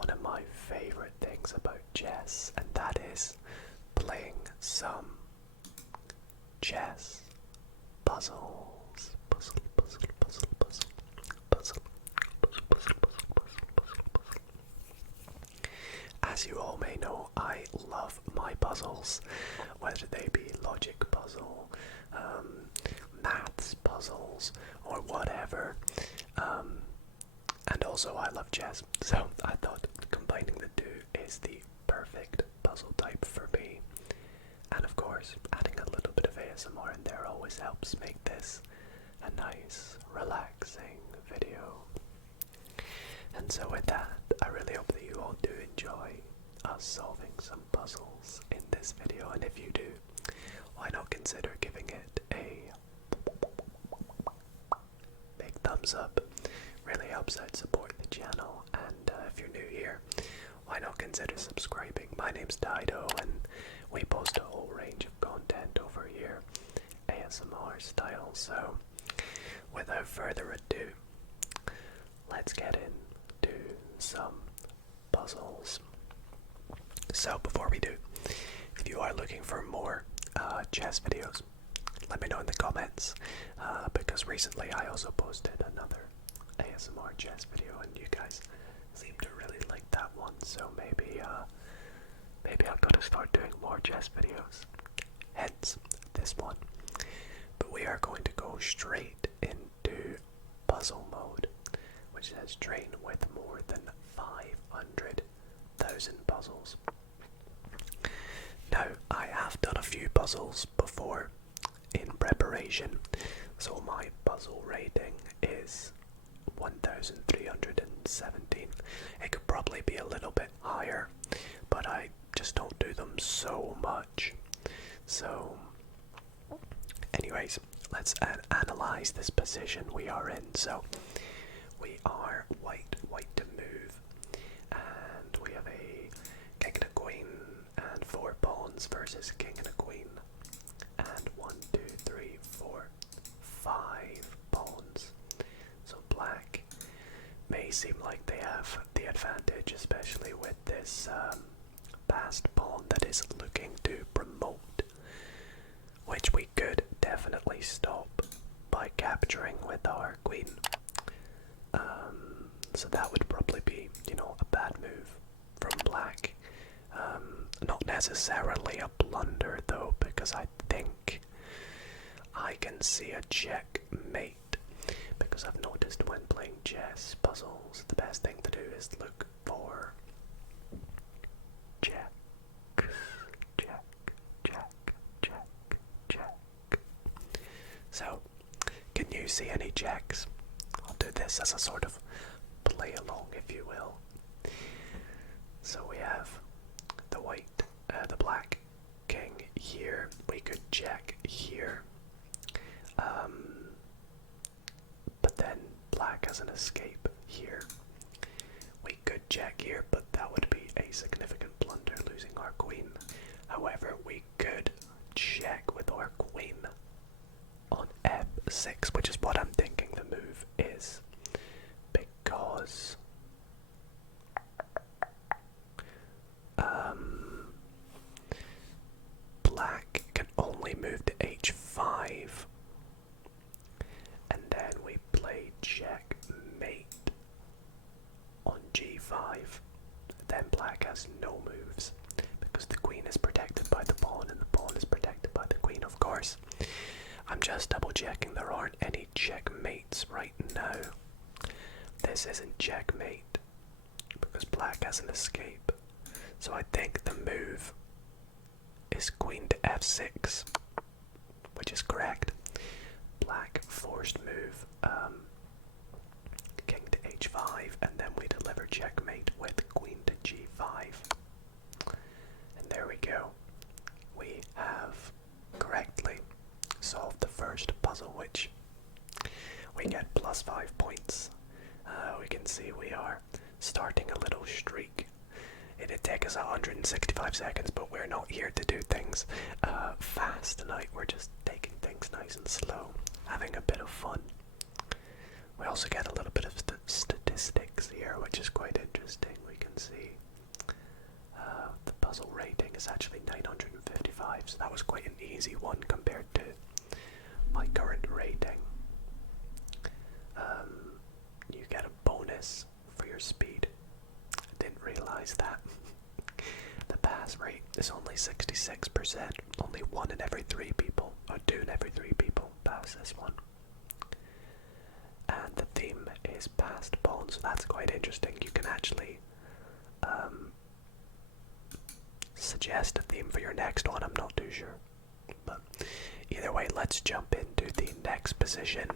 one of my favorite things about chess, and that is playing some chess puzzles. As you all may know, I love my puzzles, whether they be logic puzzle, maths puzzles, or whatever. And also I love chess, so I thought combining the two is the perfect puzzle type for me. And of course, adding a little bit of ASMR in there always helps make this a nice, relaxing video. And so with that, I really hope that you all do enjoy us solving some puzzles in this video. And if you do, why not consider giving it a big thumbs up? Really helps out support the channel. And if you're new here, why not consider subscribing? My name's Dido, and we post a whole range of content over here, ASMR style. So without further ado, let's get into some puzzles. So before we do, if you are looking for more chess videos, let me know in the comments, because recently I also posted another ASMR chess video and you guys seem to really like that one, so maybe I'm gonna start doing more chess videos, hence this one. But we are going to go straight into puzzle mode, which says train with more than 500,000 puzzles. Now, I have done a few puzzles before in preparation, so my puzzle rating is 1,317. It could probably be a little bit higher, but I just don't do them so much. So, anyways, let's analyze this position we are in. So, we are white to move, and we have a king and a queen and 4 pawns versus king and a queen, and 1, 2, 3, 4, 5 pawns. So black may seem like they have the advantage, especially with this passed pawn that is looking to promote, which we could definitely stop by capturing with our queen. So that would probably be, a bad move from black. Not necessarily a blunder though, because I think I can see a checkmate. Because I've noticed when playing chess puzzles, the best thing to do is look for check, check, check, check, check. So, can you see any checks? I'll do this as a sort of play along, if you will. So we have the black king here. We could check here. But then black has an escape here. We could check here, but that would be a significant blunder, losing our queen. However, we could check with our queen on f6, which is what I'm thinking the move is, because black can only move to h5, and then we play checkmate on g5. Then black has no moves because the queen is protected by the pawn and the pawn is protected by the queen, of course. I'm just double checking there aren't any checkmates right now. This isn't checkmate because black has an escape. So I think the move is queen to f6, which is correct. Black forced move king to h5, and then we deliver checkmate with queen to g5. And there we go. We have correctly solved the first puzzle, which we get +5 points. We can see we are starting a little streak. It'd take us 165 seconds, but we're not here to do things fast tonight. We're just taking things nice and slow, having a bit of fun. We also get a little bit of statistics here, which is quite interesting. We can see. The puzzle rating is actually 955, so that was quite an easy one compared to my current rating. You get a bonus for your speed. I didn't realize that. The pass rate is only 66%. Only 1 in every 3 people, or 2 in every 3 people pass this one. And the theme is passed pawn, so that's quite interesting. You can actually suggest a theme for your next one. I'm not too sure. But either way, let's jump into the next position.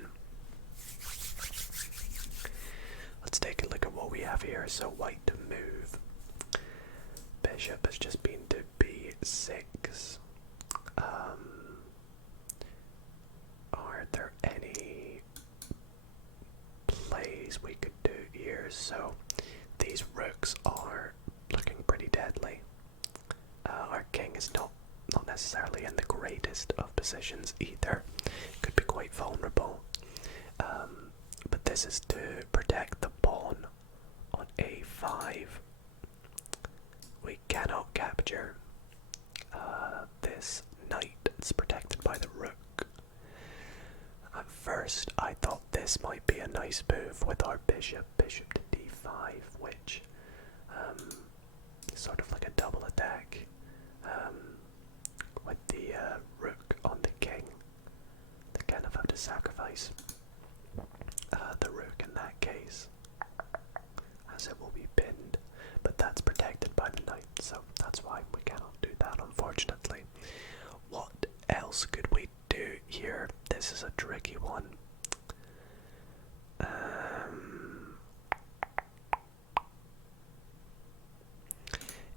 Let's take a look at what we have here. So white to move. Bishop has just been to b6. Are there any plays we could do here? So these rooks are looking pretty deadly. Our king is not necessarily in the greatest of positions either. Could be quite vulnerable. But this is to protect the pawn on a5. We cannot capture this knight. It's protected by the rook. At first I thought this might be a nice move with our bishop to d5, which is sort of like a double attack with the rook on the king. They kind of have to sacrifice the rook in that case, as it will be pinned, but that's protected by the knight, so that's why we cannot do that, unfortunately. What else could we do here? This is a tricky one.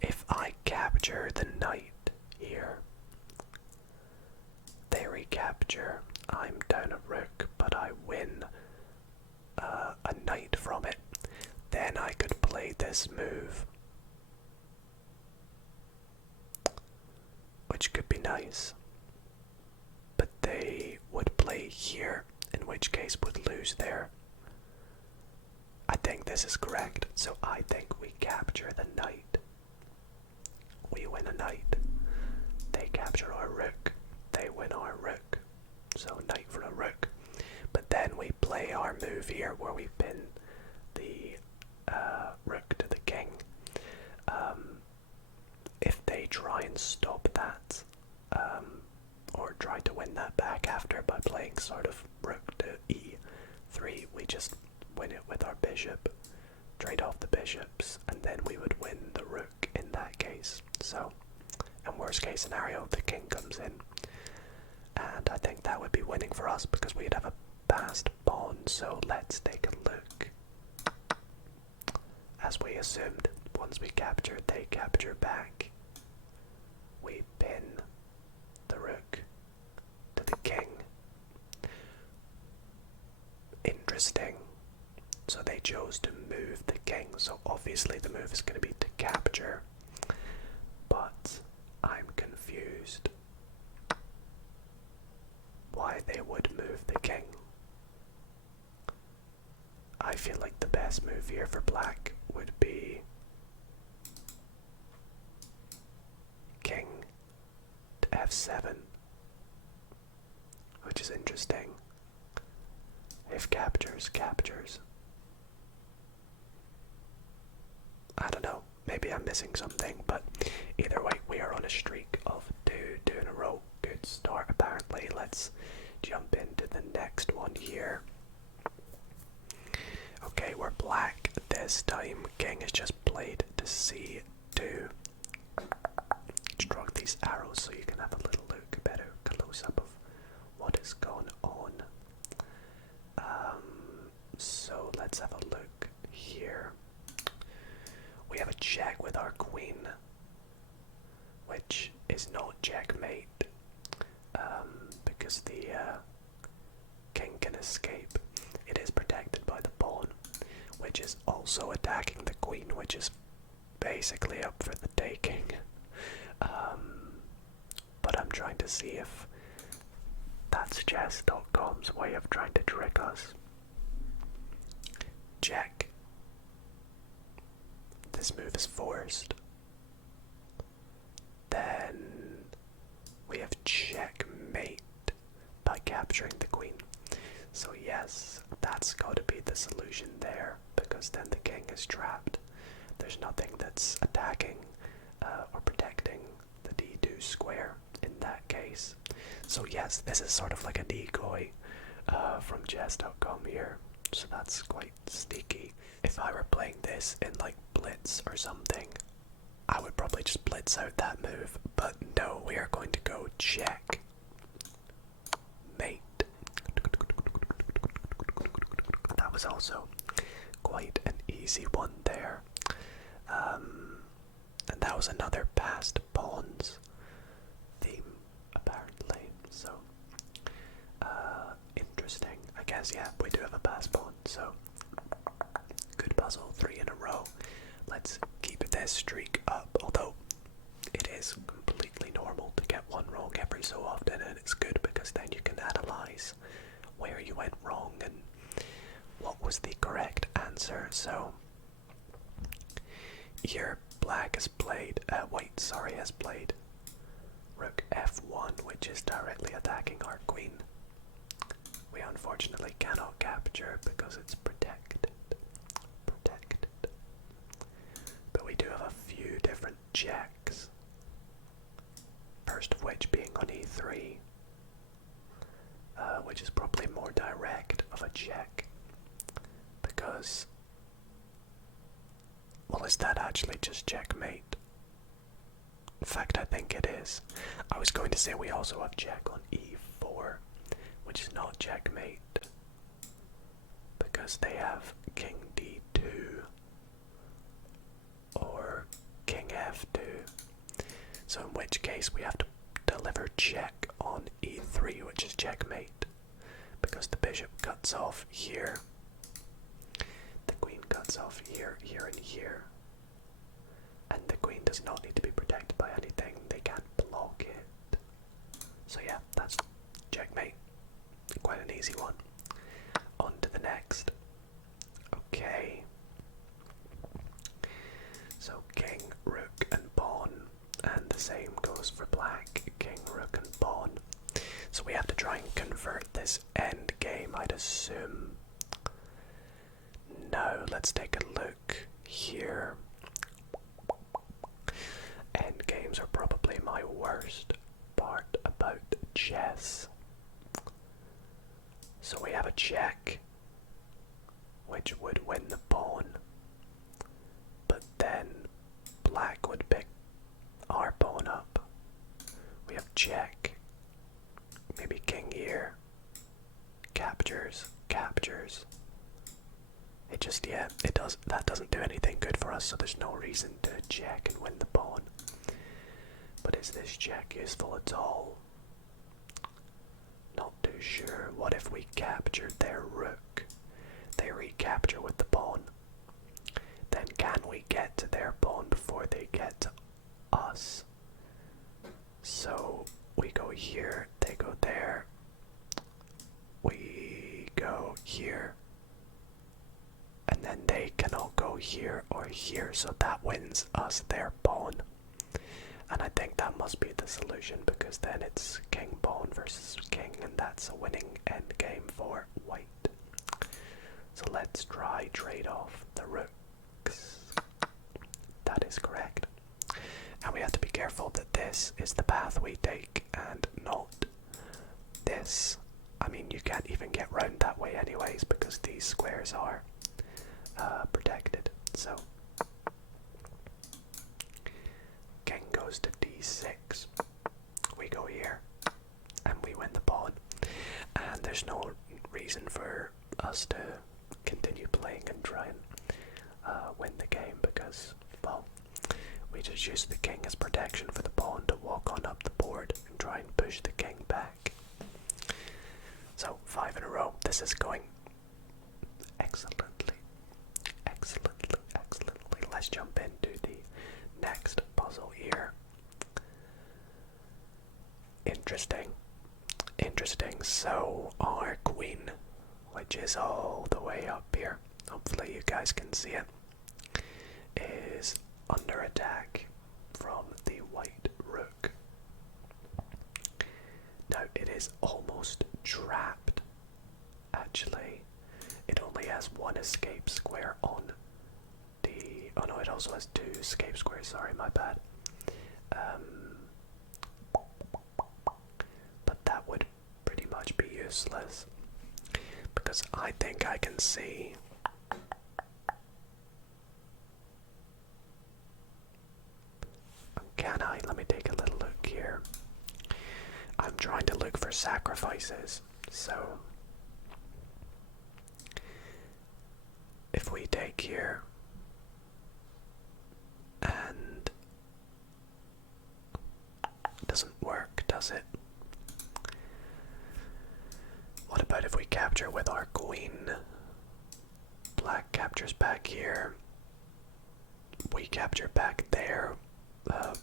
If I capture the knight here, they recapture. I'm down a rook, but I win a knight from it. Then I could play this move, which could be nice. But they would play here, in which case would lose there. I think this is correct, so I think we capture the knight. We win a knight. They capture our rook. They win our rook. So knight for a rook. But then we play our move here where we pin the rook to the king. If they try and stop that, or try to win that back after by playing sort of rook to e3, we just win it with our bishop, trade off the bishops, and then we would win the rook in that case. So, in worst case scenario, the king comes in, and I think that would be winning for us because we'd have a passed pawn. So let's take a look. As we assumed, once we capture, they capture back. We pin the rook to the king. Interesting. So they chose to move the king, so obviously the move is going to be to capture. But I'm confused why they would move the king. I feel like the best move here for black would be king to f7, which is interesting. If captures, captures. I don't know, maybe I'm missing something, but either way, we are on a streak of two in a row. Good start, apparently. Let's jump into the next one here. Okay, we're black this time. King has just played to c2. Draw these arrows so you can have a little look, better close-up of what is going on. So let's have a look here. We have a check with our queen, which is not checkmate, because the king can escape. It is protected by the pawn, which is also attacking the queen, which is basically up for the taking. But I'm trying to see if that's chess.com's way of trying to trick us. Check. The this move is forced. Then we have checkmate by capturing the queen. So yes, that's got to be the solution there, because then the king is trapped. There's nothing that's attacking or protecting the d2 square in that case. So yes, this is sort of like a decoy from chess.com here, so that's quite sneaky. If I were playing this in like Blitz or something, I would probably just blitz out that move, but no, we are going to go check mate. That was also quite an easy one there. And that was another passed pawns theme, apparently. So, interesting. I guess, yeah, we do have a passed pawn, so good puzzle, 3 in a row. Let's keep this streak up, although it is completely normal to get one wrong every so often, and it's good because then you can analyze where you went wrong and what was the correct answer. So here black has played, has played rook f1, which is directly attacking our queen. We unfortunately cannot capture because it's protected. But we do have a few different checks. First of which being on e3, which is probably more direct of a check, because, well, is that actually just checkmate? In fact, I think it is. I was going to say we also have check on e4, which is not checkmate, because they have king d2 or king f2. So in which case we have to deliver check on e3, which is checkmate, because the bishop cuts off here, the queen cuts off here, here, and here, and the queen does not need to be protected by anything. They can't block it. So yeah, that's checkmate. Quite an easy one. On to the next. Okay. So king, rook, and pawn, and the same goes for black, king, rook, and pawn. So we have to try and convert this end game, I'd assume. No, let's take a look here. End games are probably my worst part about chess. So we have a check, which would win the pawn, but then black would pick our pawn up. We have check, maybe king here, captures. It just, yeah, that doesn't do anything good for us, so there's no reason to check and win the pawn. But is this check useful at all? Not too sure. What if we captured their rook? They recapture with the pawn. Then can we get to their pawn before they get to us? So we go here, they go there, we go here, and then they cannot go here or here, so that wins us their pawn. And I think that must be the solution, because then it's king pawn versus king, and that's a winning endgame for white. So let's try trade off the rooks. That is correct. And we have to be careful that this is the path we take and not this. I mean, you can't even get round that way anyways, because these squares are protected. So king goes to d6. We go here and we win the pawn. And there's no reason for us to continue playing and try and win the game, because, well, we just use the king as protection for the pawn to walk on up the board and try and push the king back. So 5 in a row. This is going excellently. Let's jump into the next puzzle here. Interesting. So our queen, which is all the way up here, hopefully you guys can see it, is also has 2 escape squares, sorry, my bad. But that would pretty much be useless, because I think I can see can I? Let me take a little look here. I'm trying to look for sacrifices, so if we take here and it doesn't work, does it? What about if we capture with our queen? Black captures back here. We capture back there.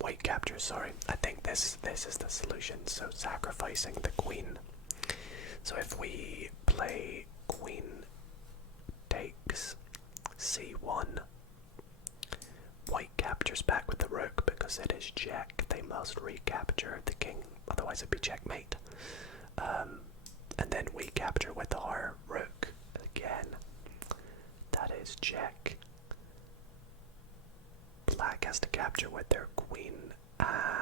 White captures, sorry. I think this is the solution, so sacrificing the queen. So if we play queen takes c1, white captures back with the rook because it is check. They must recapture the king, otherwise it'd be checkmate. And then we capture with our rook again. That is check. Black has to capture with their queen.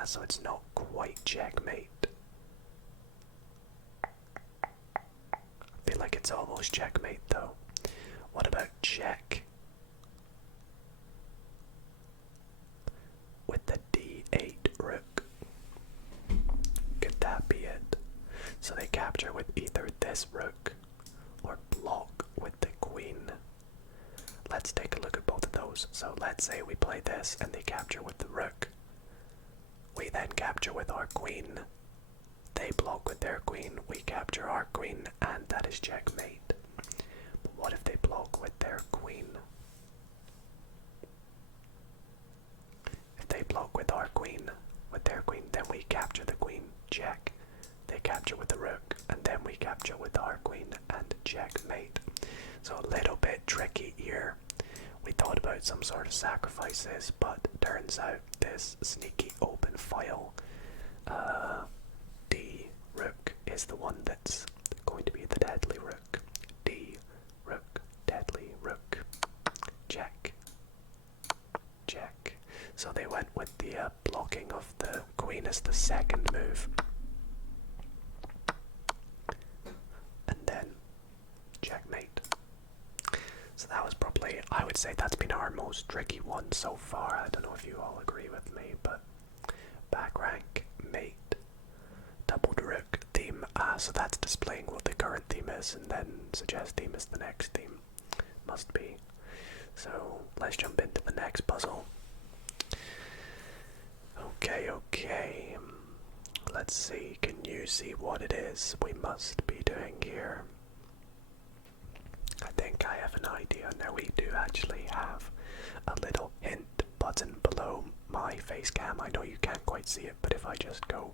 So it's not quite checkmate. I feel like it's almost checkmate though. What about check? With the d8 rook. Could that be it? So they capture with either this rook or block with the queen. Let's take a look at both of those. So let's say we play this and they capture with the rook. We then capture with our queen. They block with their queen. We capture our queen, and that is checkmate. But what if they block with their queen? If they block with our queen, with their queen, then we capture the queen, check. They capture with the rook, and then we capture with our queen, and checkmate. So a little bit tricky here. We thought about some sort of sacrifices, but turns out this sneaky open file, D rook, is the one that's going to be the deadly rook. D rook, deadly rook, check, check. So they went with the blocking of the queen as the second move, and then checkmate. So that was probably, I would say that's been our most tricky one so far. I don't know if you all agree with me, but back rank, mate, doubled rook, theme. So that's displaying what the current theme is, and then suggest theme is the next theme. Must be. So let's jump into the next puzzle. Okay. Let's see, can you see what it is we must be doing here? I think I have an idea. Now we do actually have a little hint button below my face cam. I know you can't quite see it, but if I just go,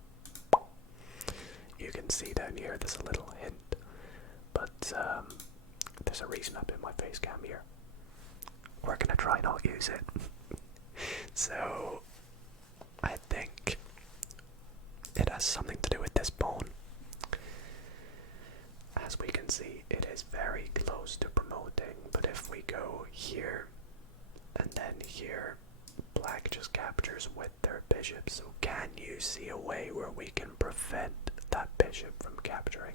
you can see down here there's a little hint. But there's a reason up in my face cam here. We're gonna try not use it. So I think it has something to do with this bone. As we can see, it is very close to promoting, but if we go here and then here, black just captures with their bishop. So can you see a way where we can prevent that bishop from capturing?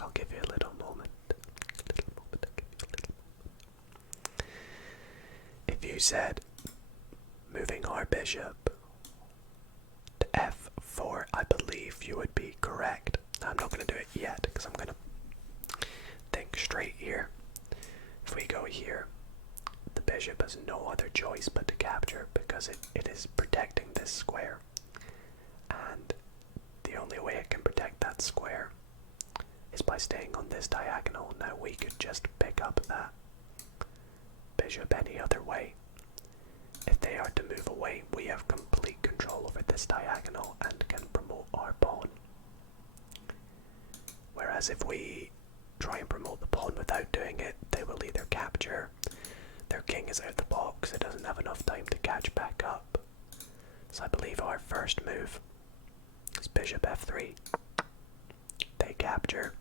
I'll give you a little moment. If you said moving our bishop to f4, I believe you would be correct. I'm not going to do it yet because I'm going to think straight here. If we go here, the bishop has no other choice but to capture because it is protecting this square. And the only way it can protect that square is by staying on this diagonal. Now we could just pick up that bishop any other way. If they are to move away, we have complete control over this diagonal and can promote our pawn. Whereas if we try and promote the pawn without doing it, they will either capture, their king is out of the box, it doesn't have enough time to catch back up. So I believe our first move is bishop f3. They capture,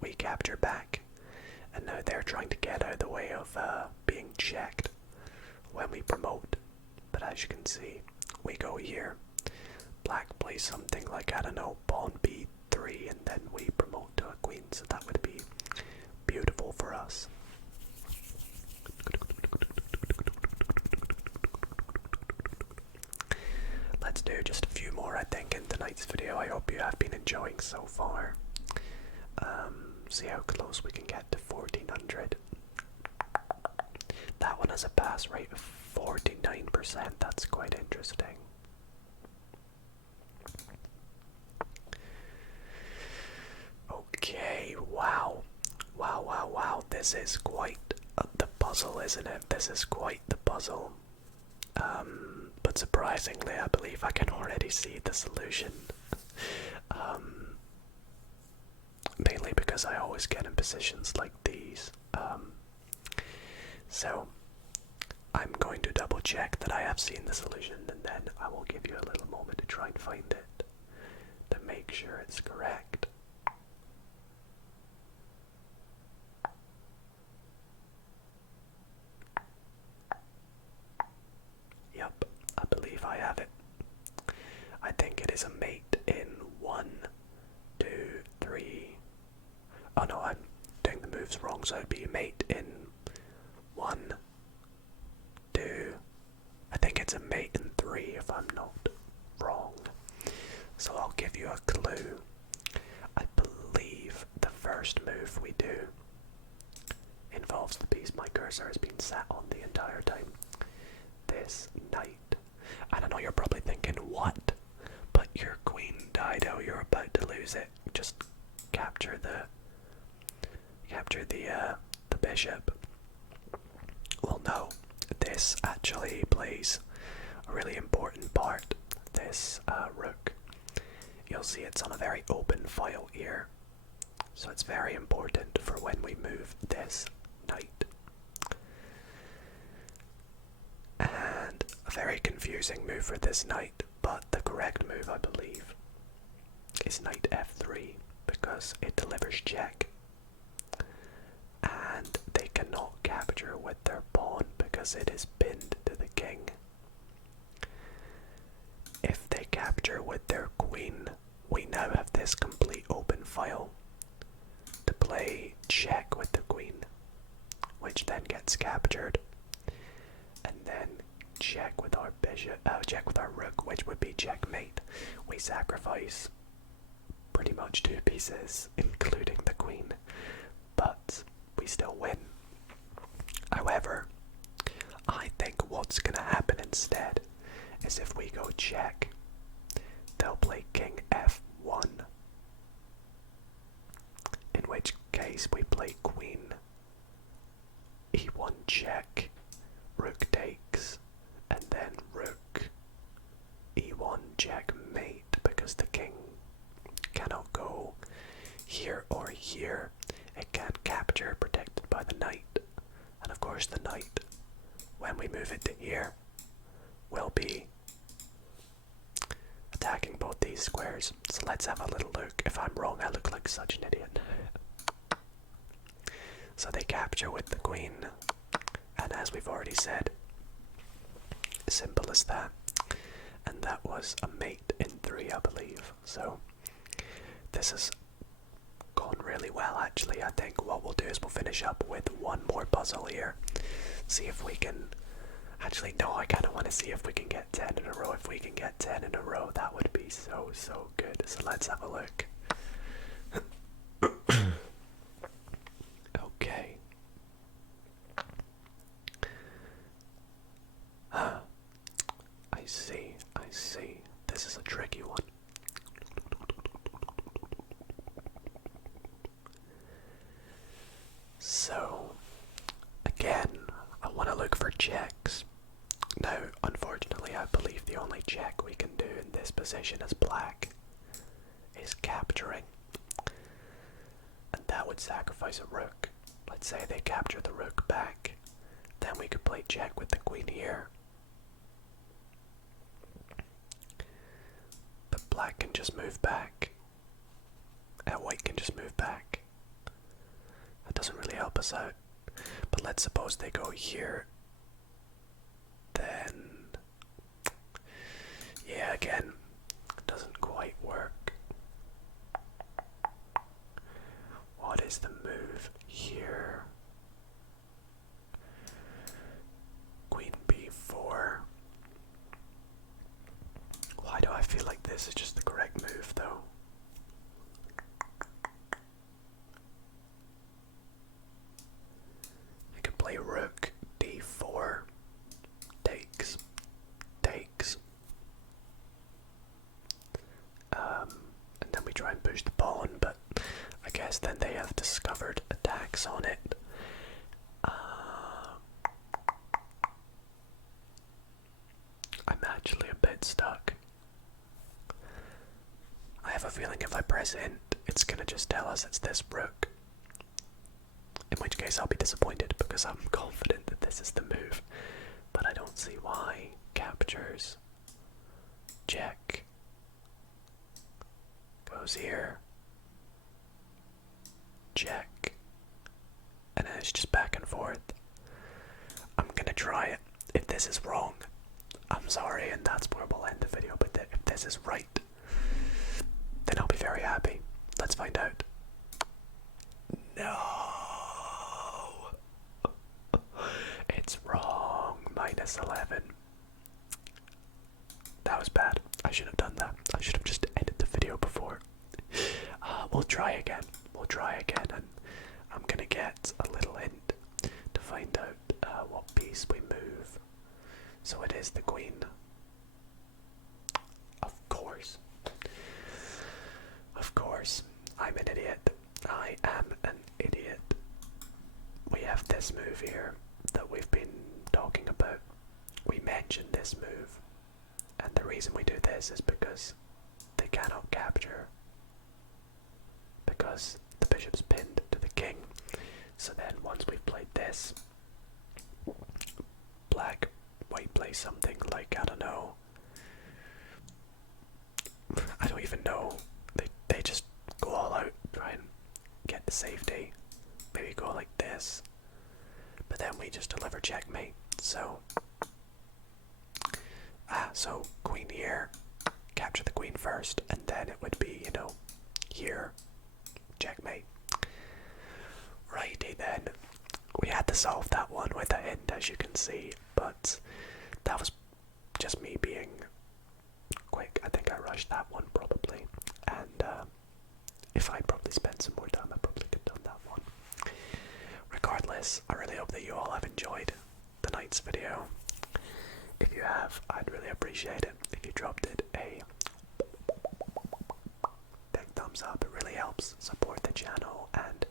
we capture back, And now they're trying to get out of the way of being checked when we promote. But as you can see, we go here. Black plays something like, I don't know, pawn b3, and then we promote to a queen, so that would be beautiful for us. Let's do just a few more, I think, in tonight's video. I hope you have been enjoying so far. See how close we can get to 1400. That one has a pass rate of 49%. That's quite interesting. Okay, wow. Wow. This is quite the puzzle, isn't it? This is quite the puzzle. But surprisingly, I believe I can already see the solution. Mainly because I always get in positions like these. So, I'm going to double check that I have seen the solution, and then I will give you a little moment to try and find it, to make sure it's correct. Yep, I believe I have it. I think it is a mate in 1, 2, 3. Oh no, I'm doing the moves wrong, so it'd be a mate in 1, 2. I think it's a mate in 3 if I'm not wrong. So I'll give you a clue. I believe the first move we do involves the piece my cursor has been sat on the entire time. This knight. I don't know, you're probably thinking, what? But your queen Dido, you're about to lose it. Just capture the bishop. Well, no, this actually plays a really important part. This rook. You'll see it's on a very open file here, so it's very important for when we move this knight. And a very confusing move for this knight, but the correct move, I believe, is knight f3, because it delivers check. And they cannot capture with their pawn because it is pinned to the king. If they capture with their queen, we now have this complete open file to play check with the queen, which then gets captured, and then check with our bishop, check with our rook, which would be checkmate. We sacrifice pretty much 2 pieces, including the queen, but we still win. However, I think what's gonna happen instead is if we go check, they'll play king f1, in which case we play queen e1 check, rook takes, and then rook e1 checkmate, because the king cannot go here or here. It can't capture, protected by the knight. And of course the knight, when we move it to here, will be attacking both these squares. So let's have a little look. If I'm wrong, I look like such an idiot. So they capture with the queen, and as we've already said, simple as that. And that was a mate in 3, I believe. So this has gone really well, actually. I think what we'll do is we'll finish up with one more puzzle here. See if we can... Actually, no, I kind of want to see if we can get 10 in a row. If we can get 10 in a row, that would be so good. So let's have a look. Okay. I see. This is a tricky one. So, again, I want to look for checks. Now, unfortunately, I believe the only check we can do in this position as black is capturing. And that would sacrifice a rook. Let's say they capture the rook back. Then we could play check with the queen here. But black can just move back. White can just move back. That doesn't really help help us out. But let's suppose they go here. Then, yeah, again, doesn't quite work. What is the move here? Queen b4. Why do I feel like this is just the correct move, though? I could play rook d4. Takes. And then we try and push the pawn, but I guess then they have discovered attacks on it. I'm actually a bit stuck. I have a feeling if I press int, it's gonna just tell us it's this rook. In which case I'll be disappointed because I'm confident that this is the move. But I don't see why. Captures. Check. Goes here. Check. And then it's just back and forth. I'm gonna try it. If this is wrong, I'm sorry, and that's where we'll end the video. But if this is right, then I'll be very happy. Let's find out. No! It's wrong. -11. That was bad. I should have done that. I should have just ended the video before. We'll try again. And I'm gonna get a little hint to find out what piece we move. So it is the queen. Of course. I'm an idiot. I am an idiot. We have this move here that we've been talking about. We mentioned this move, and the reason we do this is because they cannot capture, because the bishop's pinned to the king. So then once we've played this, black might play something like, I don't know, I don't even know, they just go all out, try and get the safety, maybe go like this, but then we just deliver checkmate. So so queen here, capture the queen first, and then it would be, you know, here, checkmate. Righty then. We had to solve that one with a hint, as you can see, but that was just me being quick. I think I rushed that one probably, and if I'd probably spent some more time, I probably could have done that one. Regardless, I really hope that you all have enjoyed tonight's video. If you have, I'd really appreciate it if you dropped it a big thumbs up. It really helps support the channel and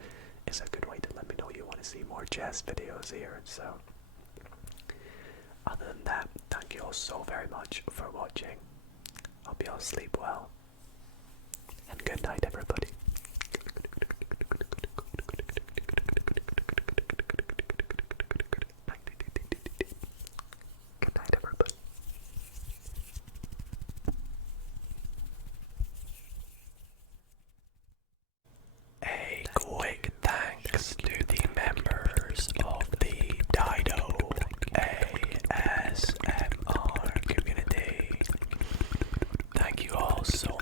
is a good way to let me know you want to see more chess videos here. So other than that, thank you all so very much for watching. Hope you all sleep well, and good night, everybody. Good night, everybody. A quick thanks to the members of the Dido ASMR community. Thank you all so